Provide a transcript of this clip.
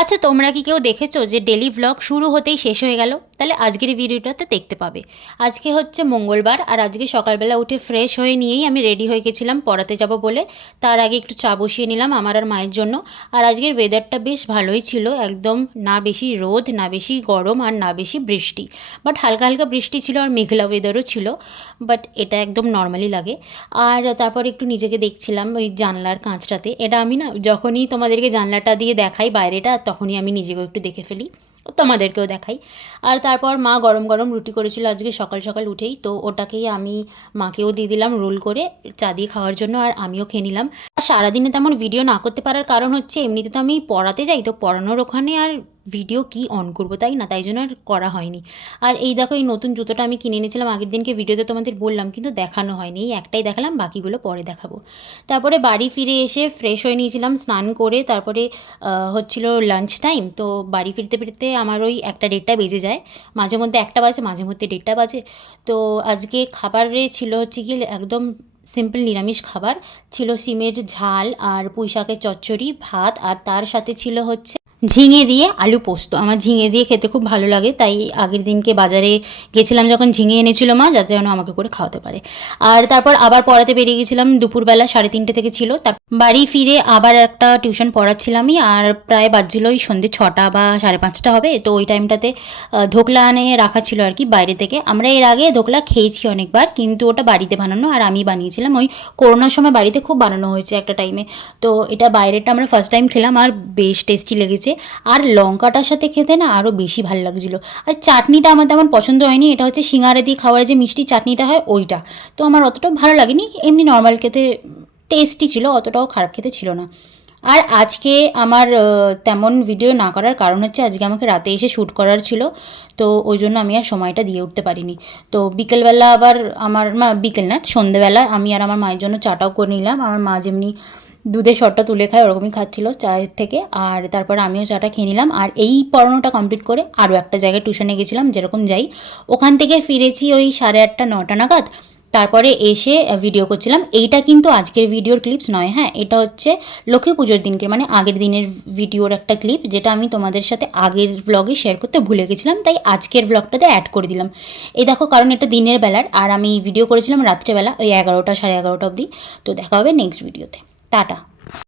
আচ্ছা তোমরা কি কেউ দেখেছ যে ডেলি ভ্লগ শুরু হতেই শেষ হয়ে গেল? তাহলে আজকের ভিডিওটাতে দেখতে পাবে। আজকে হচ্ছে মঙ্গলবার, আর আজকে সকালবেলা উঠে ফ্রেশ হয়ে নিয়েই আমি রেডি হয়ে গেছিলাম, পড়াতে যাব বলে। তার আগে একটু চা বসিয়ে নিলাম আমার আর মায়ের জন্য। আর আজকের ওয়েদারটা বেশ ভালোই ছিল, একদম না বেশি রোদ, না বেশি গরম, আর না বেশি বৃষ্টি। বাট হালকা হালকা বৃষ্টি ছিল আর মেঘলা ওয়েদারও ছিল বাট এটা একদম নর্মালি লাগে। আর তারপর একটু নিজেকে দেখছিলাম ওই জানলার কাঁচটাতে। এটা আমি না, যখনই তোমাদেরকে জানলাটা দিয়ে দেখাই বাইরেটা তখনই আমি নিজেকেও একটু দেখে ফেলি তোমাদেরকেও দেখাই। আর তারপর মা গরম গরম রুটি করেছিল আজকে সকাল সকাল উঠেই, তো ওটাকেই আমি মাকেও দিয়ে দিলাম রোল করে চা দিয়ে খাওয়ার জন্য আর আমিও খেয়ে নিলাম। আর সারাদিনে তেমন ভিডিও না করতে পারার কারণ হচ্ছে, এমনিতে তো আমি পড়াতে যাই, তো পড়ানোর ওখানে আর ভিডিও কি অন করব, তাই না? তাই জন্য আর করা হয়নি। আর এই দেখো, এই নতুন জুতোটা আমি কিনে এনেছিলাম আগের দিনকে, ভিডিওতে তোমাদের বললাম, কিন্তু দেখানো হয়নি। এই একটাই দেখালাম, বাকিগুলো পরে দেখাবো। তারপরে বাড়ি ফিরে এসে ফ্রেশ হয়ে নিয়েছিলাম, স্নান করে তারপরে হচ্ছিল লাঞ্চ টাইম তো বাড়ি ফিরতে ফিরতে আমার ওই একটা দেড়টা বেজে যায়। মাঝে মধ্যে একটা বাজে, মাঝে মধ্যে দেড়টা বাজে। তো আজকে খাবারে ছিল হচ্ছে কি একদম সিম্পল নিরামিষ খাবার। ছিল সিমের ঝাল আর পুঁই শাকের চচ্চড়ি, ভাত, আর তার সাথে ছিল হচ্ছে ঝিঙে দিয়ে আলু পোস্ত। আমার ঝিঙে দিয়ে খেতে খুব ভালো লাগে, তাই আগের দিনকে বাজারে গেছিলাম যখন ঝিঙে এনেছিল মা, যাতে যেন আমাকে করে খাওয়াতে পারে। আর তারপর আবার পড়াতে বেরিয়ে গেছিলাম, দুপুরবেলা সাড়ে তিনটে থেকে ছিল। তার বাড়ি ফিরে আবার একটা টিউশন পড়াচ্ছিলামই, আর প্রায় বাজছিল ওই সন্ধ্যে ছটা বা সাড়ে পাঁচটা হবে, তো ওই টাইমটাতে ধোকলা আনে রাখা ছিল আর কি বাইরে থেকে। আমরা এর আগে ধোকলা খেয়েছি অনেকবার, কিন্তু ওটা বাড়িতে বানানো, আর আমি বানিয়েছিলাম। ওই করোনার সময় বাড়িতে খুব বানানো হয়েছে একটা টাইমে, তো এটা বাইরেটা আমরা ফার্স্ট টাইম খেলাম, আর বেশ টেস্টি লেগেছে। আর লঙ্কাটার সাথে খেতে না আরও বেশি ভালো লাগছিল। আর চাটনিটা আমার তেমন পছন্দ হয়নি, এটা হচ্ছে সিঙ্গারা দিয়ে খাওয়ার যে মিষ্টি চাটনিটা হয় ওইটা। তো আমার অতটাও ভালো লাগেনি, এমনি নর্মাল খেতে টেস্টি ছিল, অতটাও খারাপ খেতে ছিল না। আর আজকে আমার তেমন ভিডিও না করার কারণ হচ্ছে আজকে আমাকে রাতে এসে শ্যুট করার ছিল, তো ওই জন্য আমি আর সময়টা দিয়ে উঠতে পারিনি। তো বিকেলবেলা আবার আমার, মা, বিকেল না, সন্ধেবেলা আমি আর আমার মায়ের জন্য চাটাও করে নিলাম। আমার মা যেমনি দুধের শটটা তুলে খায় ওরকমই খাচ্ছিল চায়ের থেকে। আর তারপর আমিও চাটা খেয়ে নিলাম। আর এই পড়ানোটা কমপ্লিট করে আরও একটা জায়গায় টিউশনে গেছিলাম, যেরকম যাই। ওখান থেকে ফিরেছি ওই সাড়ে আটটা, নটা নাগাদ। তারপরে এসে ভিডিও করছিলাম। এইটা কিন্তু আজকের ভিডিওর ক্লিপস নয় হ্যাঁ? এটা হচ্ছে লক্ষ্মী পুজোর দিনকে মানে আগের দিনের ভিডিওর একটা ক্লিপ যেটা আমি তোমাদের সাথে আগের ব্লগে শেয়ার করতে ভুলে গেছিলাম। তাই আজকের ব্লগটাতে অ্যাড করে দিলাম। এই দেখো, কারণ এটা দিনের বেলার। আর আমি ভিডিও করেছিলাম রাত্রেবেলা, ওই এগারোটা, সাড়ে এগারোটা অবধি। তো দেখা হবে নেক্সট ভিডিওতে টাটা।